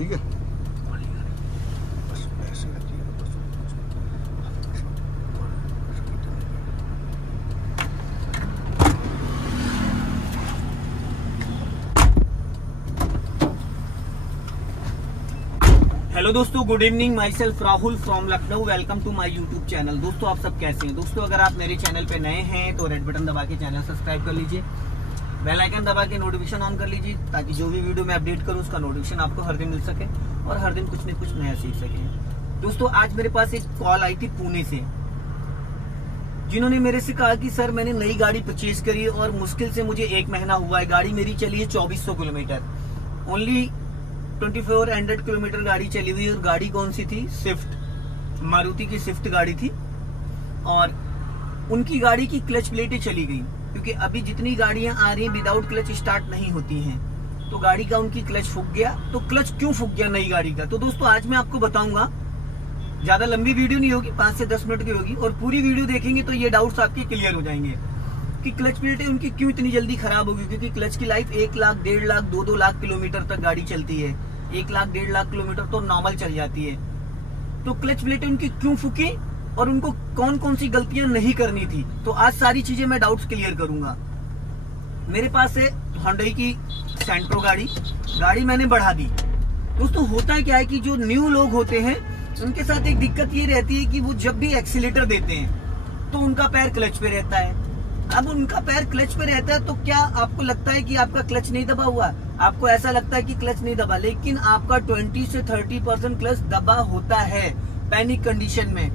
ठीक है। बस ऐसे रहती है। हेलो दोस्तों, good evening. Myself Rahul from Lucknow. Welcome to my YouTube channel. दोस्तों, आप सब कैसे हैं? दोस्तों, अगर आप मेरे चैनल पे नए हैं तो रेड बटन दबा के चैनल सब्सक्राइब कर लीजिए, बेल आइकन दबा के नोटिफिकेशन ऑन कर लीजिए, ताकि जो भी वीडियो मैं अपडेट करूं उसका नोटिफिकेशन आपको हर दिन मिल सके और हर दिन कुछ न कुछ नया सीख सके। दोस्तों, आज मेरे पास एक कॉल आई थी पुणे से, जिन्होंने मेरे से कहा कि सर, मैंने नई गाड़ी परचेज करी और मुश्किल से मुझे 1 महीना हुआ है। गाड़ी मेरी चली है 2400 किलोमीटर, ओनली 2400 किलोमीटर गाड़ी चली हुई। और गाड़ी कौन सी थी? स्विफ्ट, मारुति की स्विफ्ट गाड़ी थी। और उनकी गाड़ी की क्लच प्लेटें चली गई, क्योंकि अभी जितनी गाड़ियां आ रही हैं विदाउट क्लच स्टार्ट नहीं होती हैं। तो गाड़ी का उनकी क्लच फूक गया। तो क्लच क्यों फूक गया नई गाड़ी का? तो दोस्तों, आज मैं आपको बताऊंगा। ज्यादा लंबी वीडियो नहीं होगी, 5 से 10 मिनट की होगी, और पूरी वीडियो देखेंगे तो ये डाउट्स आपके क्लियर हो जाएंगे कि क्लच प्लेटें उनकी क्यों इतनी जल्दी खराब होगी। क्योंकि क्लच की लाइफ 1 लाख, 1.5 लाख, 2-2 लाख किलोमीटर तक गाड़ी चलती है। 1 लाख, 1.5 लाख किलोमीटर तो नॉर्मल चल जाती है। तो क्लच प्लेटें उनकी क्यों फूकी और उनको कौन कौन सी गलतियां नहीं करनी थी, तो आज सारी चीजें मैं डाउट्स क्लियर करूंगा। मेरे पास है होंडा की सेंट्रो गाड़ी मैंने बढ़ा दी। दोस्तों, होता क्या है कि जो न्यू लोग होते हैं उनके साथ एक दिक्कत ये रहती है कि वो जब भी एक्सीलेटर देते हैं तो उनका पैर क्लच पे रहता है। अब उनका पैर क्लच पे रहता है तो क्या आपको लगता है कि आपका क्लच नहीं दबा हुआ? आपको ऐसा लगता है कि क्लच नहीं दबा, लेकिन आपका 20 से 30% क्लच दबा होता है पैनिक कंडीशन में,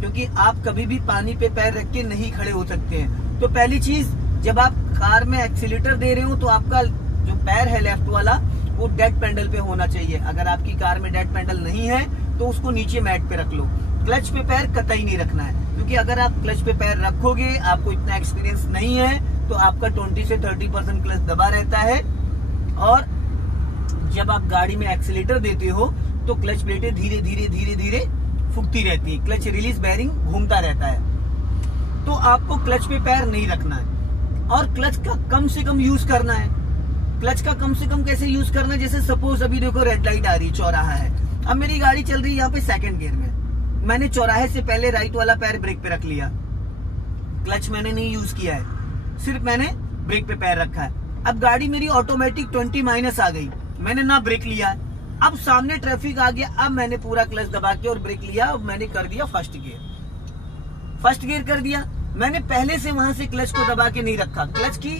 क्योंकि आप कभी भी पानी पे पैर रख के नहीं खड़े हो सकते हैं। तो पहली चीज, जब आप कार में एक्सीलेटर दे रहे हो तो आपका जो पैर है लेफ्ट वाला वो डेड पेडल पे होना चाहिए। अगर आपकी कार में डेड पेडल नहीं है तो उसको नीचे मैट पे रख लो। क्लच पे पैर कतई नहीं रखना है, क्योंकि अगर आप क्लच पे पैर रखोगे, आपको इतना एक्सपीरियंस नहीं है, तो आपका 20 से 30% क्लच दबा रहता है। और जब आप गाड़ी में एक्सीलेटर देते हो तो क्लच प्लेटें धीरे धीरे धीरे धीरे फूकती रहती है, क्लच रिलीज बेरिंग घूमता रहता है। तो आपको क्लच पे पैर नहीं रखना है और क्लच का कम से कम यूज करना है। क्लच का कम से कम कैसे यूज करना है? जैसे सपोज अभी देखो रेड लाइट आ रही, चौराहा है, अब मेरी गाड़ी चल रही है यहाँ पे 2nd गियर में। मैंने चौराहे से पहले राइट वाला पैर ब्रेक पे रख लिया, क्लच मैंने नहीं यूज किया है, सिर्फ मैंने ब्रेक पे पैर रखा है। अब गाड़ी मेरी ऑटोमेटिक 20- आ गई, मैंने ना ब्रेक लिया है। अब सामने ट्रैफिक आ गया, अब मैंने पूरा क्लच दबा के और ब्रेक लिया, अब मैंने कर दिया फर्स्ट गियर कर दिया। मैंने पहले से वहां से क्लच को दबा के नहीं रखा। क्लच की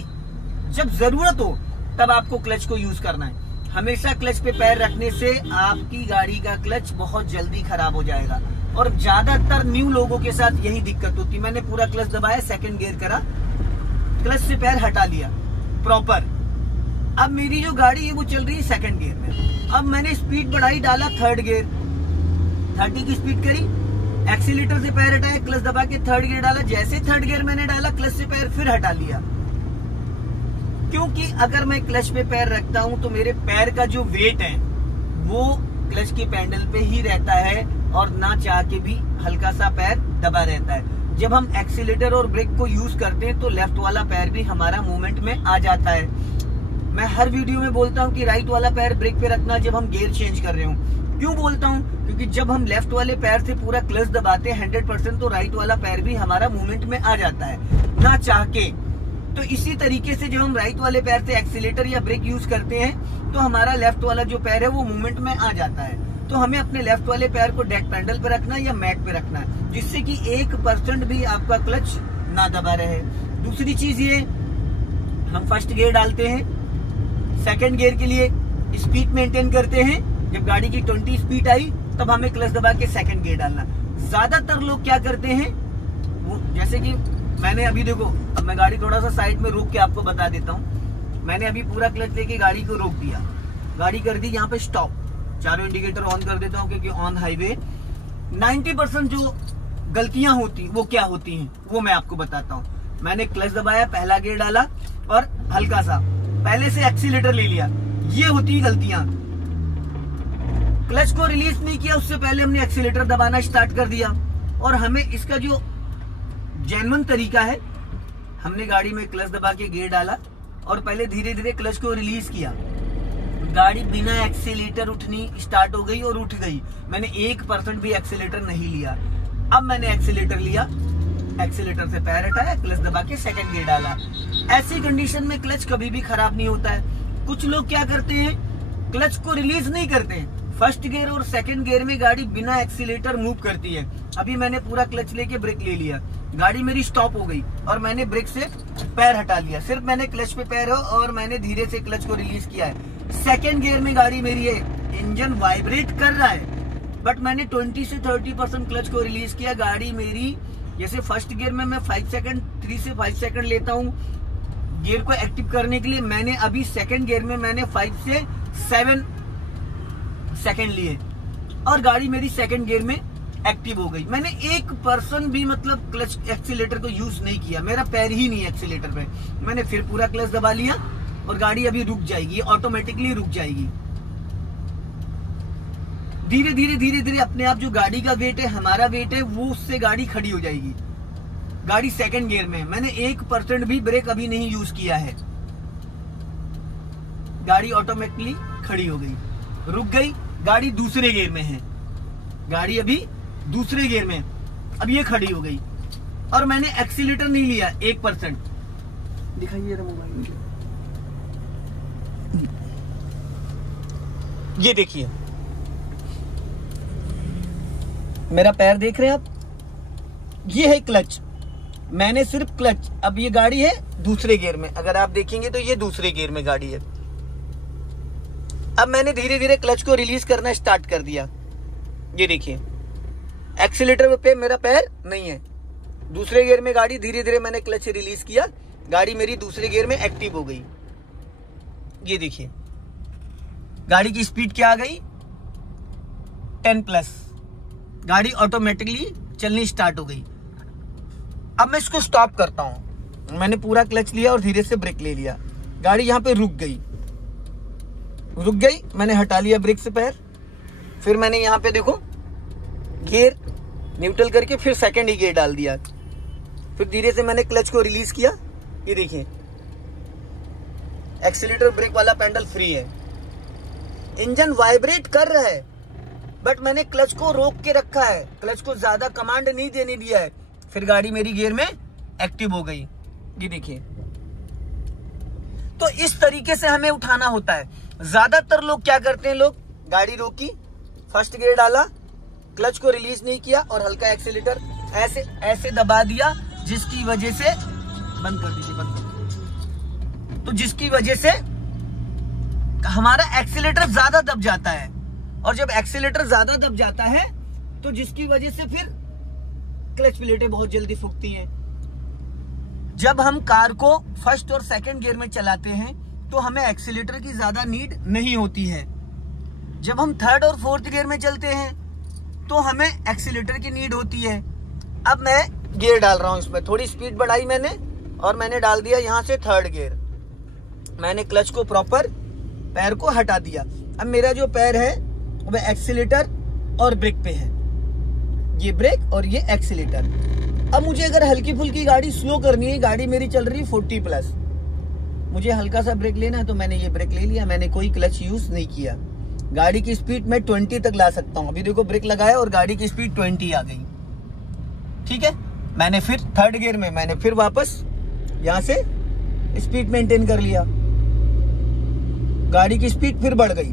जब जरूरत हो तब आपको क्लच को यूज करना है। हमेशा क्लच पे पैर रखने से आपकी गाड़ी का क्लच बहुत जल्दी खराब हो जाएगा, और ज्यादातर न्यू लोगों के साथ यही दिक्कत होती है। मैंने पूरा क्लच दबाया, 2nd गियर करा, क्लच से पैर हटा लिया प्रॉपर। अब मेरी जो गाड़ी है वो चल रही है 2nd गियर में। अब मैंने स्पीड बढ़ाई, डाला 3rd गियर, 30 की स्पीड करी, एक्सीलेटर से पैर हटाया, क्लच दबा के 3rd गियर डाला। जैसे 3rd गियर मैंने डाला, क्लच से पैर फिर हटा लिया, क्योंकि अगर मैं क्लच पे पैर रखता हूं तो मेरे पैर का जो वेट है वो क्लच के पैडल पे ही रहता है, और ना चाह के भी हल्का सा पैर दबा रहता है। जब हम एक्सीलेटर और ब्रेक को यूज करते हैं तो लेफ्ट वाला पैर भी हमारा मूवमेंट में आ जाता है। मैं हर वीडियो में बोलता हूं कि राइट वाला पैर ब्रेक पे रखना जब हम गियर चेंज कर रहे हो। क्यों बोलता हूं? क्योंकि जब हम लेफ्ट वाले पैर से पूरा क्लच दबाते हैं 100%, तो राइट वाला पैर भी हमारा मूवमेंट में आ जाता है ना चाह के। तो इसी तरीके से जब हम राइट वाले पैर से एक्सीलेटर या ब्रेक यूज करते हैं तो हमारा लेफ्ट वाला जो पैर है वो मूवमेंट में आ जाता है। तो हमें अपने लेफ्ट वाले पैर को डेड पेडल पे रखना है या मैट पे रखना है, जिससे कि 1% भी आपका क्लच ना दबा रहे। दूसरी चीज ये, हम फर्स्ट गियर डालते हैं, 2nd गियर के लिए स्पीड मेंटेन करते हैं। जब गाड़ी की 20 स्पीड आई तब हमें क्लच दबा के 2nd गियर डालना। ज्यादातर लोग क्या करते हैं, वो जैसे कि मैंने अभी देखो, अब मैं गाड़ी थोड़ा सा साइड में रोक के आपको बता देता हूँ। मैंने अभी पूरा क्लच लेके गाड़ी को रोक दिया, गाड़ी कर दी यहाँ पे स्टॉप, चारों इंडिकेटर ऑन कर देता हूँ, क्योंकि ऑन हाईवे 90% जो गलतियां होती वो क्या होती हैं वो मैं आपको बताता हूँ। मैंने क्लच दबाया, पहला गियर डाला और हल्का सा पहले से एक्सीलेटर ले लिया, ये होती है गलतियां। क्लच को रिलीज नहीं किया, उससे पहले हमने एक्सीलेटर दबाना स्टार्ट कर दिया। और हमें इसका जो जेन्युइन तरीका है, हमने गाड़ी में क्लच दबा के गियर डाला और पहले धीरे धीरे क्लच को रिलीज किया। गाड़ी बिना एक्सीलेटर उठनी स्टार्ट हो गई और उठ गई। मैंने 1% भी एक्सीलेटर नहीं लिया। अब मैंने एक्सीलेटर लिया, एक्सीलेटर से पैर हटाया, क्लच दबा के सेकंड गियर डाला। ऐसी कंडीशन में क्लच कभी भी खराब नहीं होता है। कुछ लोग क्या करते हैं, क्लच को रिलीज नहीं करते, फर्स्ट गियर और सेकंड गियर में गाड़ी बिना एक्सीलेटर मूव करती है। अभी मैंने पूरा क्लच लेके ब्रेक ले लिया, गाड़ी मेरी स्टॉप हो गई और मैंने ब्रेक से पैर हटा लिया। सिर्फ मैंने क्लच पे पैर हो और मैंने धीरे से क्लच को रिलीज किया है। सेकंड गियर में गाड़ी मेरी है, इंजन वाइब्रेट कर रहा है, बट मैंने 20 से 30% क्लच को रिलीज किया। गाड़ी मेरी, जैसे फर्स्ट गियर में मैं 3 से 5 सेकंड लेता हूँ गियर को एक्टिव करने के लिए, मैंने अभी सेकंड गियर में मैंने 5 से 7 सेकंड लिए और गाड़ी मेरी सेकंड गियर में एक्टिव हो गई। मैंने 1% भी मतलब क्लच एक्सीलेटर को यूज नहीं किया, मेरा पैर ही नहीं एक्सीलेटर पे। मैंने फिर पूरा क्लच दबा लिया और गाड़ी अभी रुक जाएगी, ऑटोमेटिकली रुक जाएगी। धीरे धीरे धीरे धीरे अपने आप जो गाड़ी का वेट है, हमारा वेट है, वो उससे गाड़ी खड़ी हो जाएगी। गाड़ी सेकंड गियर में, मैंने 1% भी ब्रेक अभी नहीं यूज किया है, गाड़ी ऑटोमेटिकली खड़ी हो गई, रुक गई। गाड़ी दूसरे गियर में है, गाड़ी अभी दूसरे गियर में, अब ये खड़ी हो गई और मैंने एक्सीलेटर नहीं लिया 1%। दिखाइए मोबाइल, ये देखिए मेरा पैर देख रहे हैं आप, ये है क्लच, मैंने सिर्फ क्लच, अब ये गाड़ी है दूसरे गियर में, अगर आप देखेंगे तो ये दूसरे गियर में गाड़ी है। अब मैंने धीरे धीरे क्लच को रिलीज करना स्टार्ट कर दिया, ये देखिए एक्सीलेटर पे मेरा पैर नहीं है, दूसरे गियर में गाड़ी, धीरे धीरे मैंने क्लच रिलीज किया, गाड़ी मेरी दूसरे गियर में एक्टिव हो गई। ये देखिए गाड़ी की स्पीड क्या आ गई, 10+, गाड़ी ऑटोमेटिकली चलनी स्टार्ट हो गई। अब मैं इसको स्टॉप करता हूं, मैंने पूरा क्लच लिया और धीरे से ब्रेक ले लिया, गाड़ी यहां पे रुक गई, मैंने हटा लिया ब्रेक से पैर, फिर मैंने यहां पे देखो गियर न्यूट्रल करके फिर सेकंड ही गियर डाल दिया, फिर धीरे से मैंने क्लच को रिलीज किया। ये देखिए एक्सीलेटर ब्रेक वाला पैडल फ्री है, इंजन वाइब्रेट कर रहा है, बट मैंने क्लच को रोक के रखा है, क्लच को ज्यादा कमांड नहीं देने दिया है, फिर गाड़ी मेरी गियर में एक्टिव हो गई। ये देखिए, तो इस तरीके से हमें उठाना होता है। ज्यादातर लोग क्या करते हैं, लोग गाड़ी रोकी, फर्स्ट गियर डाला, क्लच को रिलीज नहीं किया और हल्का एक्सीलेटर ऐसे ऐसे दबा दिया, जिसकी वजह से, बंद कर दीजिए, बंद कर दीजिए, तो जिसकी वजह से हमारा एक्सीलेटर ज्यादा दब जाता है, और जब एक्सीलेटर ज्यादा दब जाता है तो जिसकी वजह से फिर क्लच प्लेटें बहुत जल्दी फूकती हैं। जब हम कार को फर्स्ट और सेकंड गियर में चलाते हैं तो हमें एक्सीलेटर की ज्यादा नीड नहीं होती है। जब हम थर्ड और फोर्थ गियर में चलते हैं तो हमें एक्सीलेटर की नीड होती है। अब मैं गियर डाल रहा हूं, इसमें थोड़ी स्पीड बढ़ाई मैंने और मैंने डाल दिया यहां से थर्ड गियर, मैंने क्लच को प्रॉपर पैर को हटा दिया। अब मेरा जो पैर है वह एक्सीलेटर और ब्रेक पे है, ये ब्रेक और ये एक्सीलेटर। अब मुझे अगर हल्की फुल्की गाड़ी स्लो करनी है, गाड़ी मेरी चल रही है 40+, मुझे हल्का सा ब्रेक लेना है तो मैंने ये ब्रेक ले लिया, मैंने कोई क्लच यूज नहीं किया। गाड़ी की स्पीड मैं 20 तक ला सकता हूं। अभी देखो ब्रेक लगाया और गाड़ी की स्पीड 20 आ गई, ठीक है। मैंने फिर थर्ड गियर में मैंने फिर वापस यहां से स्पीड मेंटेन कर लिया, गाड़ी की स्पीड फिर बढ़ गई।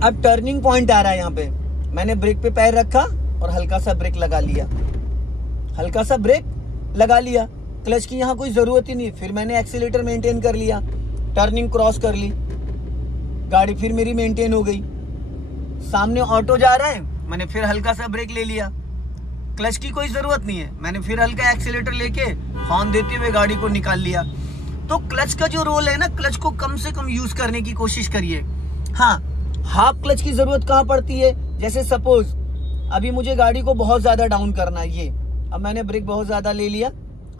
अब टर्निंग पॉइंट आ रहा है, यहाँ पे मैंने ब्रेक पे पैर रखा और हल्का सा ब्रेक लगा लिया, हल्का सा ब्रेक लगा लिया, क्लच की यहाँ कोई जरूरत ही नहीं। फिर मैंने एक्सीलेटर मेंटेन कर लिया, टर्निंग क्रॉस कर ली, गाड़ी फिर मेरी मेंटेन हो गई। सामने ऑटो जा रहा है, मैंने फिर हल्का सा ब्रेक ले लिया, क्लच की कोई जरूरत नहीं है, मैंने फिर हल्का एक्सीलेटर लेके हॉर्न देते हुए गाड़ी को निकाल लिया। तो क्लच का जो रोल है ना, क्लच को कम से कम यूज करने की कोशिश करिए। हाँ, हाफ क्लच की जरूरत कहाँ पड़ती है, जैसे सपोज अभी मुझे गाड़ी को बहुत ज्यादा डाउन करना है, ये अब मैंने ब्रेक बहुत ज्यादा ले लिया,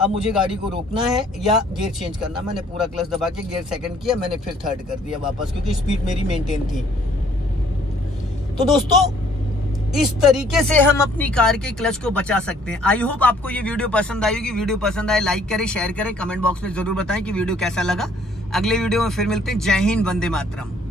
अब मुझे गाड़ी को रोकना है या गियर चेंज करना, मैंने पूरा क्लच दबा के गियर सेकंड किया, मैंने फिर थर्ड कर दिया वापस, क्योंकि स्पीड मेरी मेंटेन थी। तो दोस्तों इस तरीके से हम अपनी कार के क्लच को बचा सकते हैं। आई होप आपको ये वीडियो पसंद आई होगी। वीडियो पसंद आए लाइक करें, शेयर करें, कमेंट बॉक्स में जरूर बताएं कि वीडियो कैसा लगा। अगले वीडियो में फिर मिलते हैं। जय हिंद, वंदे मातरम।